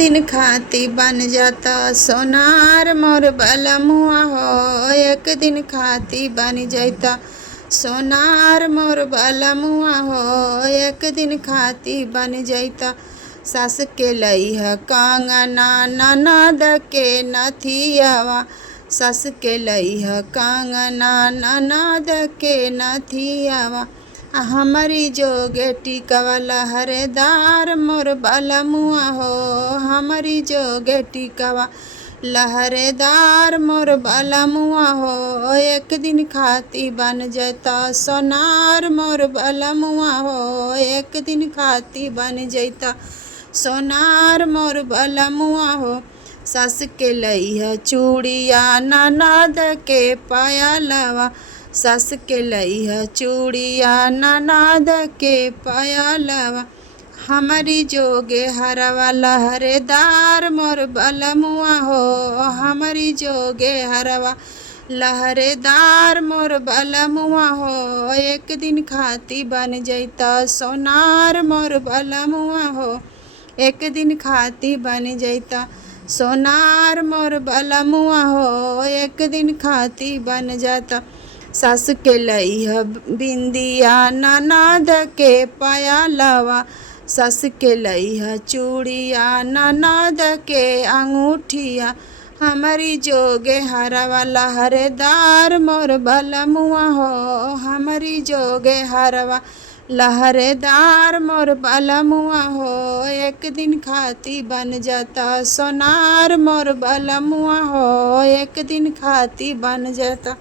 दिन खाती बन जाता सोनार मोर बलमुआ हो। एक दिन खाती बन जाता सोनार मोर बलमुआ हो। एक दिन खाती बन जाता सास के लइहा कंगना ननद के नथियावा। सास के लइहा कंगना ननद के नथियावा। हमारी जोगे टिकवा लहरेदार मोर बलमुआ हो। हमारी जोगे टिकवा लहरेदार मोर बलमुआ हो। एक दिन खाती बन जाता सोनार मोर बलमुआ हो। एक दिन खाती बन जाता सोनार मोर बलमुआ हो। सास के लइहा चूड़िया ननद के पायलवा। सास के लइहा चूड़िया ननद के पायलवा। हमारी जोगे हरवा लहरेदार मोर बलमुआ हो। हमारी जोगे हरवा लहरेदार मोर बलमुआ हो। एक दिन खाती बन जाता सोनार मोर बलमुआ हो। एक दिन खाती बन जाता सोनार मोर बलमुआ हो। एक दिन खाती बन जाता सास के लइहा बिंदिया ननद के पायलवा। सास के लइहा चूड़िया ननद के अंगूठिया। हमारी जोगे हरवा लहरेदार मोर बलमुआ हो। हमारी जोगे हरवा लहरेदार मोर बलमुआ हो। एक दिन खाती बन जाता सोनार मोर बलमुआ हो। एक दिन खाती बन जाता।